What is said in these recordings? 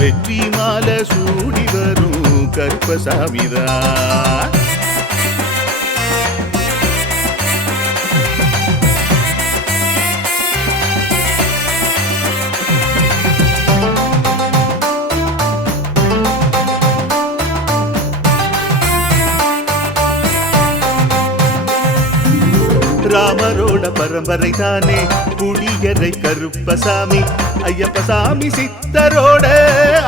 வெற்றி மால சூடி வரும் கருப்பசாமிதான் ராமரோட பரம்பரை தானே புளியரை கருப்பசாமி ஐயப்பசாமி சித்தரோட.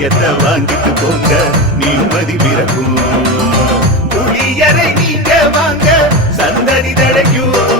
புளியத்தை வாங்கிட்டு போங்க நிம்மதி பிறக்கும். புளியரை நீங்க வாங்க சந்தடி தடைக்கும்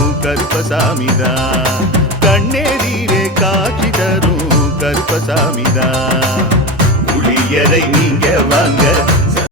கருப்பசாமிதா. கண்ணேரீரே காட்சி தரும் கருப்பசாமிதா. புளியரை நீங்க வாங்க